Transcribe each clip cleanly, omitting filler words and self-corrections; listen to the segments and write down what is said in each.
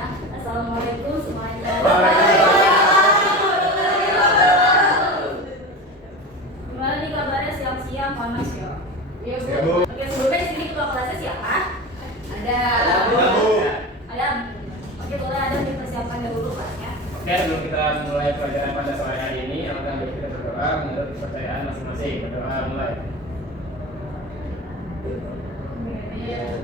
semuanya. Assalamualaikum semuanya. Gimana nih kabarnya siang-siang panas ya? Iya Bu. Oke, sebelumnya di sini ketua kelasnya siapa? Ada. Ada. Oke, boleh ada dipersiapkan dulu kelasnya. Oke, sebelum kita mulai pelajaran pada sore hari ini, alangkah baik kita berdoa menurut kepercayaan masing-masing. Berdoa mulai.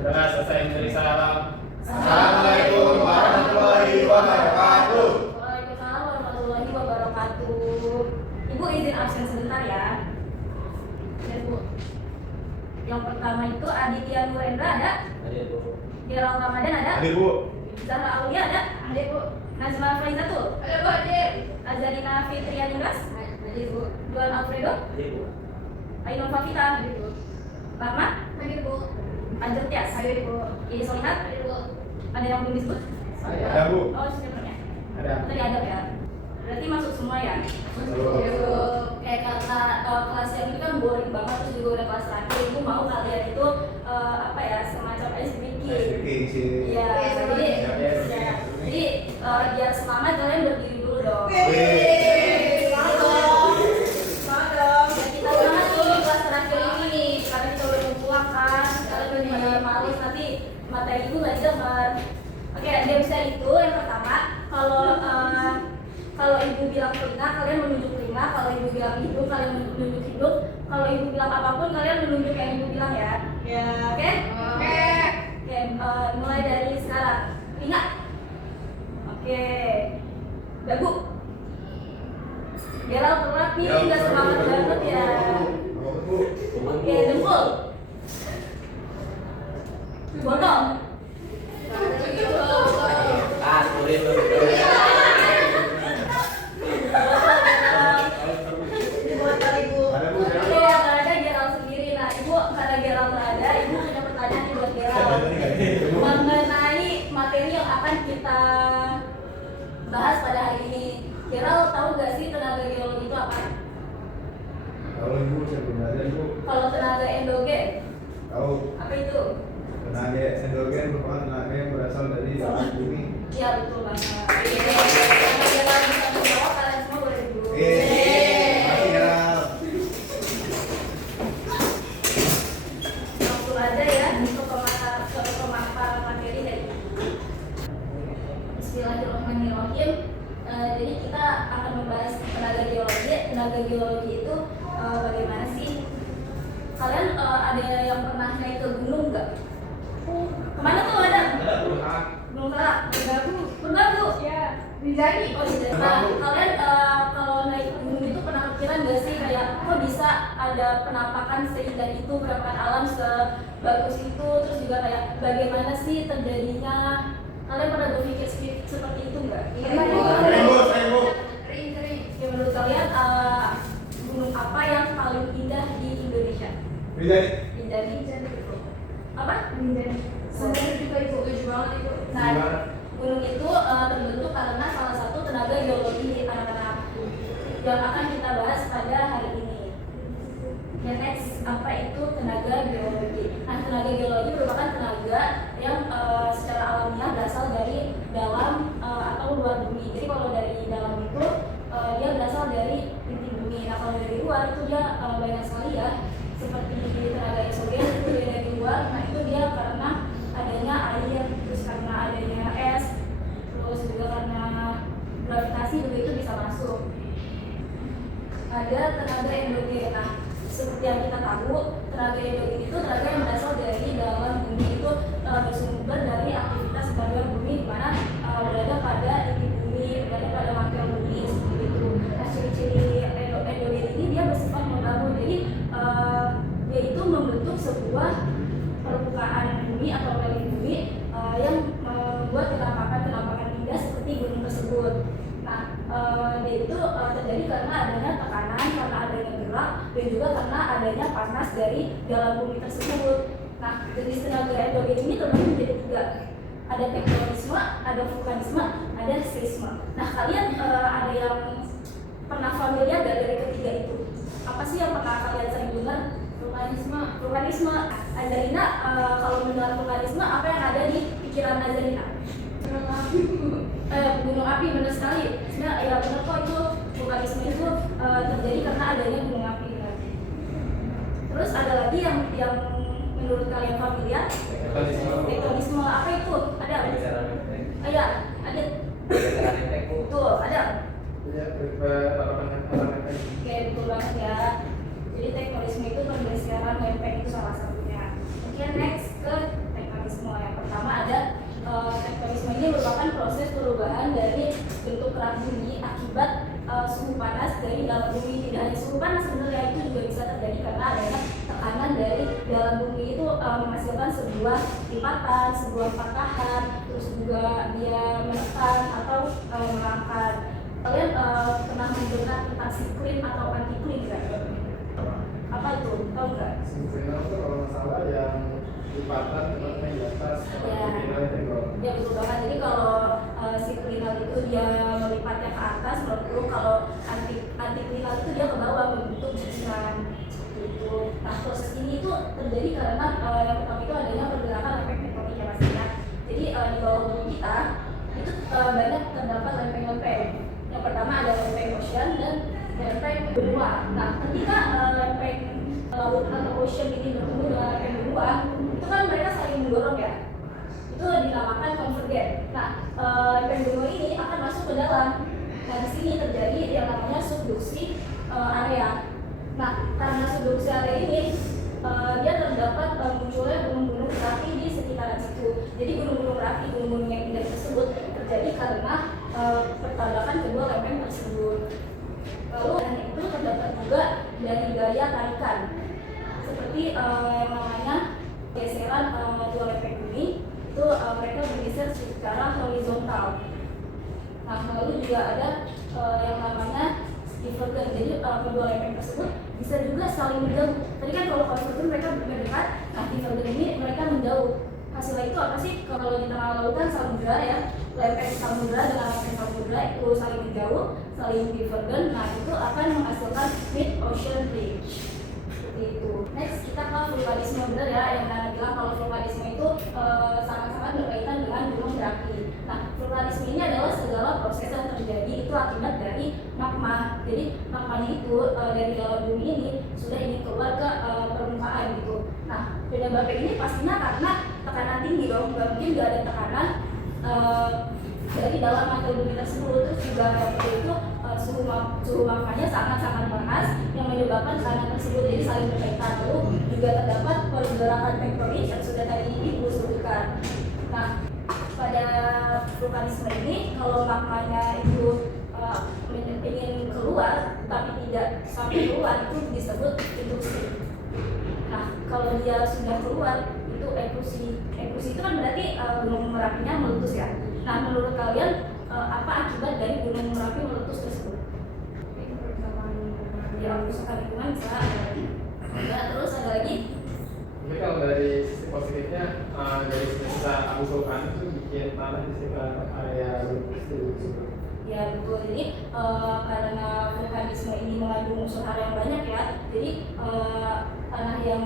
Doa selesai memberi salam. Assalamualaikum warahmatullahi wabarakatuh. Waalaikumsalam warahmatullahi wabarakatuh. Ibu izin absen sebentar ya. Ya Bu. Yang pertama itu Aditya Nurendra ada? Ada Bu. Gerald Ramadan ada? Hadir Bu. Zahra Aulia ada? Ada Bu. Nazma Faizatul? Ada Bu, hadir. Azarina Fitrianindas? Hadir Bu. Duan Alfredo? Hadir Bu. Ainul Fafita? Hadir Bu. Rahmat? Hadir Bu. Anjur Tias? Hadir Bu. Ini Solihat? Hadir Bu. Ada yang belum disebut? Ada Bu. Oh, sebenarnya. Ada. Tadi ada ya. Berarti masuk semua ya? Masuk. Ya Bu. Kayak karena kelas yang ini kan boring banget, terus juga udah kelas terakhir. Ibu mau kalian itu apa ya, semacam ice breaking. Iya, jadi biar semangat kalian berdiri dulu dong. Semangat dong. Semangat dong. Ya kita semangat dulu kelas terakhir ini nih, karena kita udah mau pulang kan. Kalian udah pada males, nanti materi ibu nggak didengar. Oke, dia bisa itu yang pertama. Kalau ibu bilang telinga, kalian menunjuk telinga. Kalau ibu bilang hidung, kalian menunjuk hidung. Kalau ibu bilang apapun, kalian menunjuk yang ibu bilang ya. Ya, oke? Oke. Oke, mulai dari sekarang. Telinga. Oke. Dagu. Gerald telat nih, nggak semangat banget ya. Oke, dengkul. Botol. Mengenai materi yang akan kita bahas pada hari ini, Gerald tahu gak sih tenaga geologi itu apa? Kalau Ibu sebenarnya Ibu Kalau tenaga endogen, tahu apa itu? tenaga endogen merupakan tenaga yang berasal dari dalam bumi. Iya betul banget. Kalau Gerald bisa menjawab, kalian semua boleh duduk. Makasih Gerald. Langsung aja ya untuk pemaparan materi dari ini. Bismillahirrahmanirrahim. Jadi kita akan membahas tenaga geologi. Tenaga geologi itu bagaimana sih? Kalian ada yang pernah naik ke gunung nggak? Kemana tuh ada? Gunung Salak. Merbabu. Ya. Rinjani. Oh iya. Nah, kalian kalau naik gunung itu pernah kepikiran nggak sih kayak kok bisa ada penampakan seindah itu, penampakan alam sebagus itu, terus juga kayak bagaimana sih terjadinya? Kalian pernah berpikir seperti itu nggak? Sering Bu. Sering. Ya, menurut kalian gunung apa yang paling indah di Indonesia? Rinjani. Apa? Rinjani. Sebenarnya juga itu lucu banget itu. Nah, gunung itu terbentuk karena salah satu tenaga geologi anak-anak yang akan kita bahas pada hari ini. Ya, next, apa itu tenaga geologi? Nah, tenaga geologi merupakan tenaga yang secara alamiah berasal dari dalam atau luar bumi. Jadi kalau dari dalam itu dia berasal dari inti bumi. Nah, kalau dari luar itu dia banyak sekali ya. Seperti tenaga eksogen itu dia dari luar. Nah, itu dia karena adanya air, terus karena adanya es, terus juga karena gravitasi juga itu bisa masuk. Ada tenaga endogen. Nah, seperti yang kita tahu, tenaga endogen itu tenaga yang berasal dari dalam bumi, itu bersumber dari aktivitas bagian bumi di mana berada pada inti bumi, berada pada material bumi seperti itu. Nah, ciri-ciri endogen ini dia bersifat membangun, jadi dia itu membentuk sebuah permukaan bumi atau reli bumi yang membuat penampakan indah seperti gunung tersebut. Nah, dia itu terjadi karena adanya tekanan, karena adanya gerak, dan juga karena adanya panas dari dalam bumi tersebut. Nah, jenis tenaga endogen ini terbagi menjadi tiga. Ada tektonisme, ada vulkanisme, ada seisme. Nah, kalian ada yang pernah familiar gak dari ketiga itu? Apa sih yang pernah kalian sering dengar? Vulkanisme. Azalina, kalau mendengar vulkanisme, apa yang ada di pikiran Azalina? gunung api, benar sekali. Sebenarnya ya benar kok, itu vulkanisme itu terjadi karena adanya gunung api. Terus ada lagi yang menurut kalian familiar? Tektonisme apa itu? Ada? Ada. Betul, ada. Oke, betul banget ya. Jadi tektonisme itu pergeseran lempeng itu salah satunya. Oke, next ke tektonisme. Yang pertama ada tektonisme ini merupakan proses perubahan dari bentuk kerak bumi akibat suhu panas dari dalam bumi. Tidak hanya suhu panas, sebenarnya itu juga bisa terjadi karena adanya tekanan dari dalam bumi itu menghasilkan sebuah lipatan, sebuah patahan, terus juga dia menekan atau mengangkat. Kalian pernah mendengar tentang siklin atau antiklin nggak? Apa itu? Tahu nggak? Sinkronal itu kalau nggak salah yang lipatan tempatnya di atas, Ya betul banget. Jadi kalau siklinal itu dia melipatnya ke atas, menurutku kalau antiklinal itu dia ke bawah membentuk butiran itu. Nah, proses ini itu terjadi karena yang pertama itu adanya pergerakan lempeng tektonik ya pastinya. Jadi di bawah bumi kita itu banyak terdapat lempeng-lempeng. Yang pertama ada lempeng ocean dan lempeng benua. Nah, ketika lempeng laut atau ocean ini bertemu dengan lempeng benua, itu kan mereka saling mendorong ya. Itu dinamakan konvergen. Nah, lempeng benua ini akan masuk ke dalam. Nah, di sini terjadi yang namanya subduksi area. Nah, karena subduksi area ini dia terdapat munculnya gunung-gunung berapi di sekitaran situ. Jadi gunung-gunung berapi, gunung-gunung yang indah tersebut terjadi karena pertambakan kedua lempeng tersebut. Lalu itu terdapat juga dari gaya tarikan, seperti yang namanya geseran dua lempeng bumi itu mereka bergeser secara horizontal. Nah, lalu juga ada yang namanya divergen. Jadi kedua lempeng tersebut bisa juga saling menjauh. Tadi kan kalau konvergen mereka berdekat, nah divergen ini mereka menjauh. Hasilnya itu apa sih? Kalau di tengah lautan samudra ya, lempeng samudra dengan lempeng samudra itu saling menjauh, saling divergen. Nah, itu akan menghasilkan mid ocean ridge. Seperti itu. Next kita ke vulkanisme, benar ya yang Nana bilang kalau vulkanisme itu sangat-sangat berkaitan dengan gunung berapi. Nah, vulkanisme ini adalah segala proses yang terjadi itu akibat dari magma. Jadi magmanya itu dari dalam bumi ini sudah ingin keluar ke permukaan gitu. Nah, penyebabnya ini pastinya karena tekanan tinggi dong. Gak mungkin gak ada tekanan dari dalam mantel bumi tersebut. Terus juga waktu itu suhu magmanya sangat-sangat panas yang menyebabkan tekanan tersebut jadi saling berkaitan. Lalu juga terdapat pergerakan tektonik yang sudah tadi Ibu sebutkan. Nah, pada vulkanisme ini kalau magmanya itu ingin keluar tapi tidak sampai keluar itu disebut induksi. Nah, kalau dia sudah keluar itu ekrusi. Ekrusi itu kan berarti gunung merapinya meletus ya. Nah, menurut kalian apa akibat dari gunung merapi meletus tersebut? Ya, kerusakan lingkungan bisa. Ya, terus ada lagi. Tapi kalau dari sisi positifnya, dari sisa abu vulkan itu bikin tanah di sekitar area itu. Ya betul. Jadi karena vulkanisme ini mengandung unsur hara yang banyak ya, jadi tanah yang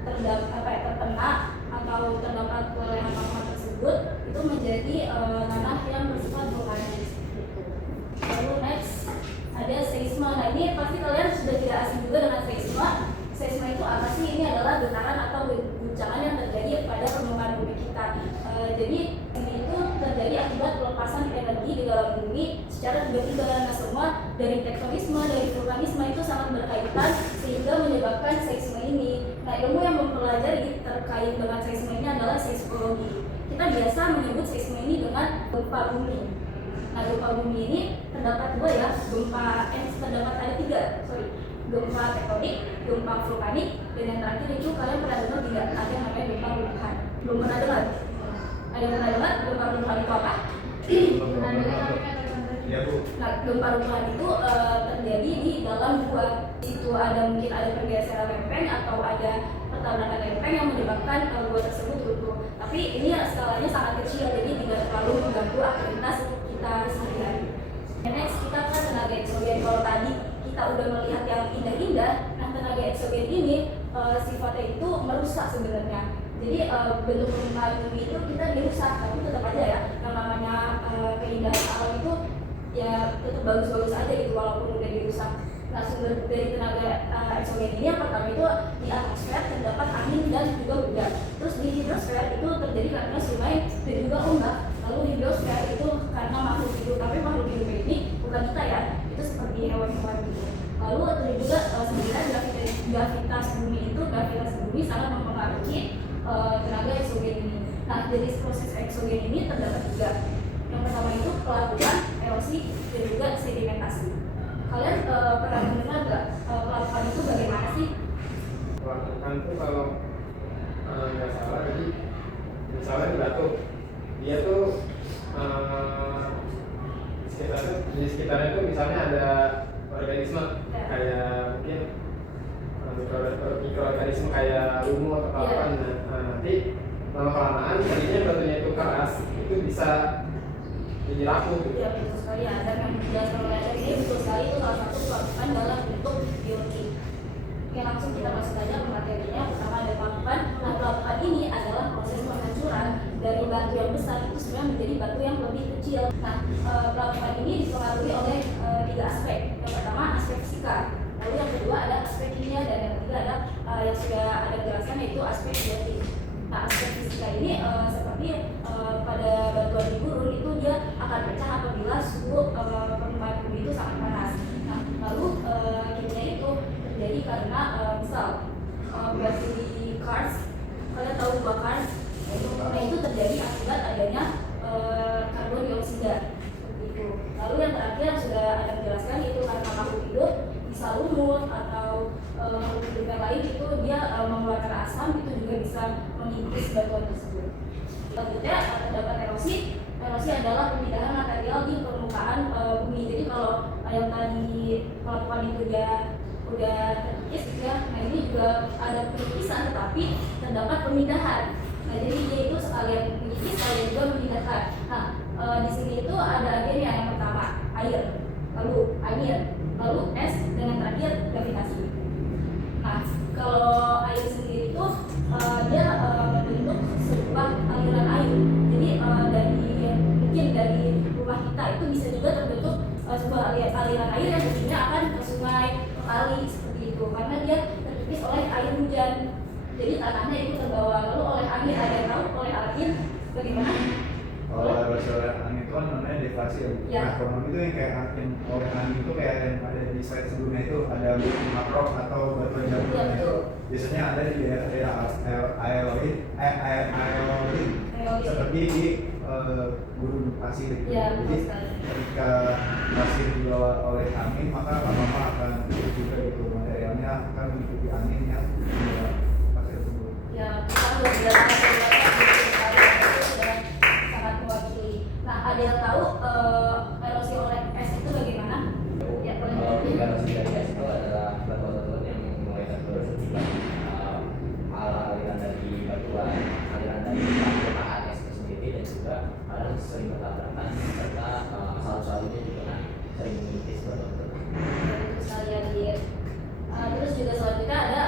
terkena atau terdapat gorehan magma tersebut itu menjadi tanah yang bersifat vulkanis. Lalu next ada seisme. Nah, ini pasti kalian sudah tidak asing juga dengan seisme. Seisme itu apa sih? Ini adalah getaran atau guncangan yang terjadi pada permukaan bumi kita. Jadi ini itu terjadi akibat pelepasan energi di dalam bumi secara tiba-tiba. Nah, semua dari tektonisme, dari vulkanisme itu sangat berkaitan sehingga menyebabkan seisme ini. Nah, ilmu yang mempelajari terkait dengan seisme ini adalah seismologi. Kita biasa menyebut seisme ini dengan gempa bumi. Nah, gempa bumi ini terdapat dua ya, terdapat ada tiga, gempa tektonik, gempa vulkanik, dan yang terakhir itu kalian pernah dengar tidak? Ada yang namanya gempa runtuhan. Belum pernah dengar? Ada yang pernah dengar gempa runtuhan itu apa? Iya, Bu. Nah, gempa runtuhan itu terjadi di dalam gua. Itu mungkin ada pergeseran lempeng atau ada pertabrakan lempeng yang menyebabkan gua tersebut runtuh. Tapi ini skalanya sangat kecil, jadi tidak terlalu mengganggu aktivitas kita sehari-hari. Next kita ke tenaga eksogen. Kalau tadi kita udah melihat yang indah-indah, nah tenaga eksogen ini sifatnya itu merusak sebenarnya. Jadi bentuk permukaan bumi itu kita dirusak, tapi tetap aja ya yang namanya bagus-bagus aja gitu walaupun udah dirusak. Nah, sumber dari tenaga eksogen ini yang pertama itu di atmosfer terdapat angin dan juga udara. Terus di hidrosfer itu terjadi karena sungai dan juga ombak. Lalu di biosfer itu karena makhluk hidup, tapi makhluk hidup ini bukan kita ya, itu seperti hewan-hewan gitu. Lalu terus juga sebenarnya gravitas bumi sangat mempengaruhi tenaga eksogen ini. Nah, dari proses eksogen ini terdapat tiga. Yang pertama itu pelapukan, erosi, dan juga sedimentasi. Kalian pernah mendengar nggak pelapukan itu bagaimana sih? Pelapukan itu kalau nggak salah jadi misalnya di batu, dia tuh di sekitarnya tuh misalnya ada organisme kayak mungkin mikroorganisme kayak lumut atau apa. Nah, nanti lama-kelamaan tadinya batunya itu keras, itu bisa jadi rapuh gitu. Ya, betul sekali ya. Dan yang dijelaskan oleh Eder ini betul sekali itu salah satu pelapukan dalam bentuk biologi. Oke, langsung kita masuk aja ke materinya. Pertama ada pelapukan. Nah, pelapukan ini adalah proses penghancuran dari batu yang besar itu sebenarnya menjadi batu yang lebih kecil. Nah, pelapukan ini dipengaruhi oleh tiga aspek. Yang pertama aspek fisika, lalu yang kedua ada aspek kimia, dan yang ketiga ada yang sudah ada dijelaskan yaitu aspek genetik. Nah, aspek fisika ini seperti pada batuan di gurun itu dia akan pecah apabila suhu permukaan bumi itu sangat panas. Nah, lalu kimia itu terjadi karena misal batu di Kars, kalian tahu buah Kars? Nah, itu terjadi akibat adanya karbon dioksida seperti itu. Lalu yang terakhir yang sudah ada dijelaskan itu karena makhluk hidup bisa lumut atau makhluk hidup yang lain itu dia mengeluarkan asam, itu juga bisa mengikis batuan tersebut. Selanjutnya terdapat erosi. Erosi adalah pemindahan material di permukaan bumi. Jadi kalau yang tadi pelapukan itu dia udah terkikis ya, nah ini juga ada penyikisan tetapi terdapat pemindahan. Nah, jadi dia itu sekalian mengikis, sekalian juga memindahkan. Nah, di sini itu ada agennya. Yang pertama air, lalu angin, lalu es, dan yang terakhir gravitasi. Nah, kalau air sendiri itu dia membentuk sebuah aliran air. Jadi dari rumah kita itu bisa juga terbentuk sebuah aliran air yang ujungnya akan ke sungai, ke kali seperti itu, karena dia terkikis oleh air hujan. Jadi tanahnya itu terbawa. Lalu oleh angin, ada yang tahu oleh angin bagaimana? Kalau erosi oleh angin itu kan namanya deflasi ya. Nah, kalau itu yang kayak angin oleh angin itu kayak yang ada di slide sebelumnya itu ada makrok atau batuan jatuh itu biasanya ada di daerah aeroid seperti di gurun pasir gitu. Ya, jadi ketika pasir dibawa oleh angin maka lama-lama akan juga itu materialnya akan mengikuti angin yang membawa pasir tersebut. Ya, kita sudah sudah sangat mewakili. Nah, ada yang tahu erosi oleh es itu bagaimana? Ya, boleh. Erosi dari es itu adalah batuan-batuan yang mulai terbentuk aliran dari batuan, aliran dari permukaan es itu sendiri, dan juga kadang sering bertabrakan serta salju-saljunya juga kan sering mengikis batuan tersebut. Itu sekali ya, Dir. Terus juga selanjutnya ada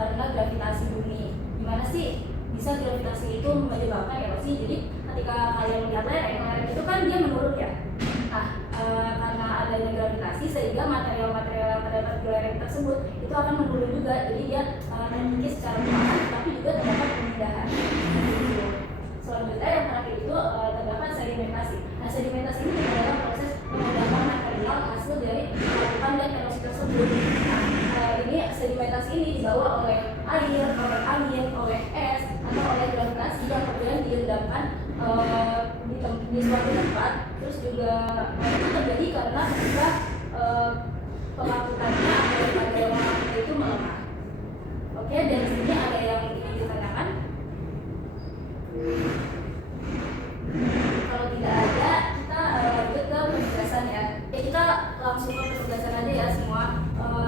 karena gravitasi bumi. Gimana sih bisa gravitasi itu menyebabkan erosi? Jadi ketika kalian melihat lereng itu kan dia menurun ya. Nah, karena adanya gravitasi sehingga material-material yang terdapat di lereng tersebut itu akan menurun juga. Jadi dia terkikis secara perlahan, tapi juga terdapat pemindahan. Selanjutnya yang terakhir itu terdapat sedimentasi. Nah, sedimentasi ini adalah proses pengembangan material hasil dari pelapukan dan erosi tersebut. Nah, ini sedimentasi ini dibawa oleh air, oleh angin, oleh es, atau oleh gravitasi yang kemudian diendapkan di suatu tempat. Terus juga itu terjadi karena ketika pelapukannya atau material itu melemah. Oke, dan di sini ada yang ingin ditanyakan. Kalau tidak ada, kita lanjut ke penugasan ya. Kita langsung ke penugasan aja ya semua.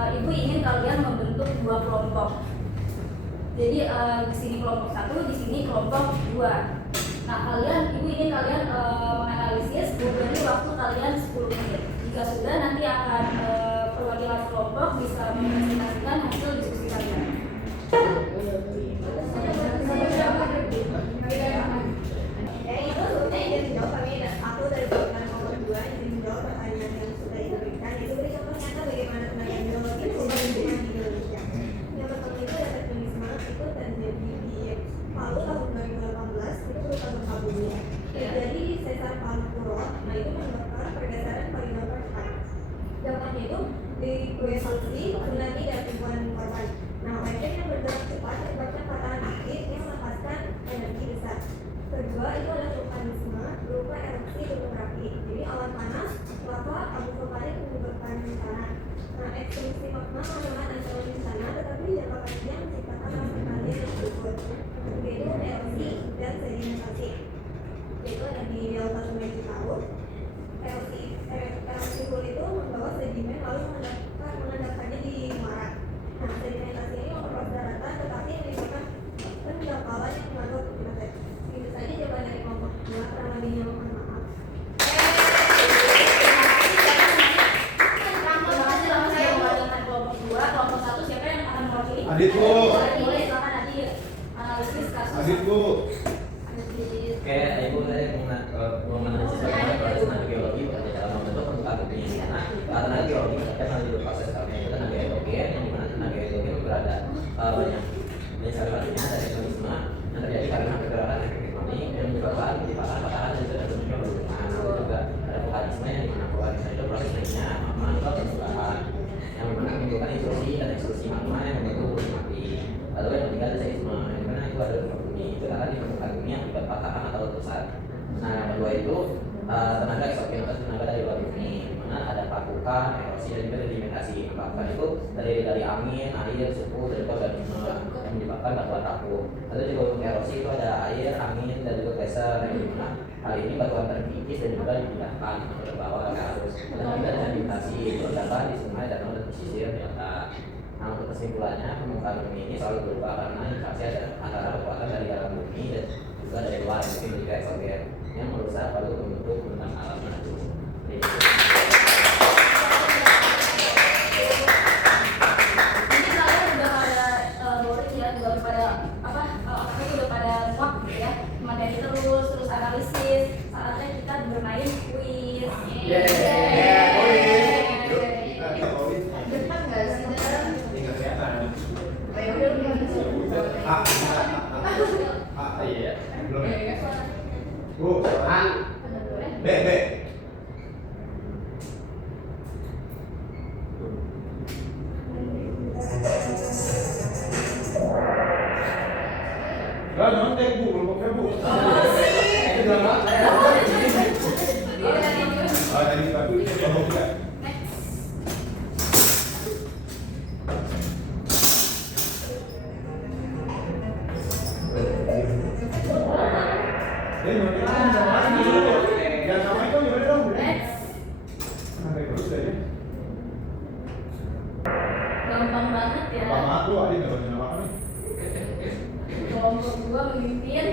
Ibu ingin kalian membentuk dua kelompok. Jadi di sini kelompok 1, di sini kelompok 2. Nah, ibu ingin kalian menganalisis, beri waktu kalian 10 menit. Jika sudah, nanti akan perwakilan kelompok bisa mempresentasikan hasil diskusi kalian. Itu sebenarnya izin jawab, tapi aku dari kelompok nomor 2 izin jawab pertanyaan yang sudah itu ekspresi makna penerimaan ancaman di sana, tetapi jangka panjang menciptakan rasa kalian yang berikut, yaitu erosi dan sedimentasi. Yaitu ada di delta Sungai Citarum. Erosi hulu itu membawa sedimen lalu mengendapkannya di muara. Nah, sedimentasi ini memperluas daratan, tetapi menimbulkan pendangkalan yang mengatur kegiatan. Itu saja jawaban dari kelompok 2, kurang lebihnya mohon maaf. Kelompok 1 siapa yang akan mewakili? Adit, Bu. Boleh, silakan Adit. Analisis kasus. Adit, Bu. Kayak ibu tadi menganalisis bagaimana proses tenaga geologi bekerja dalam membentuk permukaan bumi di mana tenaga geologi terkait dengan hidup proses karena itu tenaga endogen yang dimana tenaga endogen berada banyak salah satunya ada mekanisme yang terjadi karena pergerakan tektonik yang menyebabkan penyebabkan patahan dan juga terbentuknya batuan. Lalu juga ada vulkanisme yang dimana vulkanisme itu proses naiknya magma atau permukaan yang dimana menimbulkan intrusi dan ekstrusi magma yang membentuk gunung api. Lalu yang ketiga ada seisme yang dimana itu ada gempa bumi itu akan di permukaan bumi akibat patahan atau letusan. Nah yang kedua itu tenaga eksogen atau tenaga dari luar bumi, dimana ada pakukan, erosi dan juga sedimentasi. Pakukan itu terdiri dari angin, air, suhu, dan juga organisme yang menyebabkan batuan rapuh. Lalu juga untuk erosi itu ada air, angin, dan juga geser yang dimana hal ini batuan terkikis dan juga dipindahkan ke bawah ke arus. Dan juga ada sedimentasi itu terdapat di sungai, danau, dan pesisir delta. Nah untuk kesimpulannya permukaan bumi ini selalu berubah karena interaksi antara kekuatan dari dalam bumi dan juga dari luar yang mungkin juga eksogen yang merusak lalu membentuk bentang alam maju. Mungkin kalian udah pada boring ya, udah pada otaknya udah pada muak gitu ya, materi terus analisis. Saatnya kita bermain kuis. Depan nggak sih? Nggak kelihatan. Iya. Belum ya? Bu, B. Gak nyontek, Bu, kelompoknya, Bu. Itu udah nggak? Tadi satu, kelompok 3. Gampang banget ya. Kelompok 2 memimpin.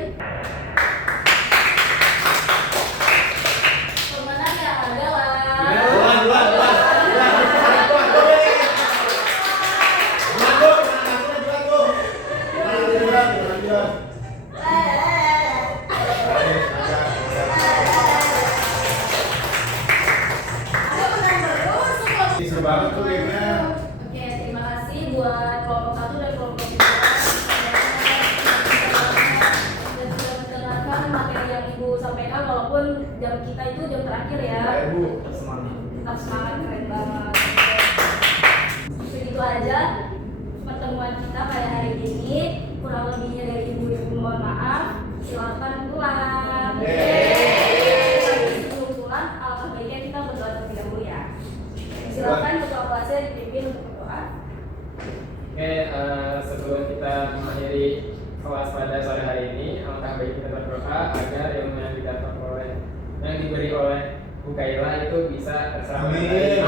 Pemenangnya adalah Oke, terima kasih buat kelompok 1 dan kelompok 2 dan sudah mendengarkan materi yang Ibu sampaikan walaupun jam kita itu jam terakhir ya. Tetap semangat, keren banget. Begitu aja pertemuan kita pada hari ini. Kurang lebihnya dari Ibu mohon maaf. Silakan pulang. Tapi sebelum pulang, alangkah baiknya kita berdoa terlebih dahulu ya. Silakan ketua kelasnya dipimpin untuk berdoa. Oke, sebelum kita mengakhiri kelas pada sore hari ini, alangkah baik kita berdoa agar ilmu yang didapat oleh yang diberi oleh Bu Kaila itu bisa terserap Amin.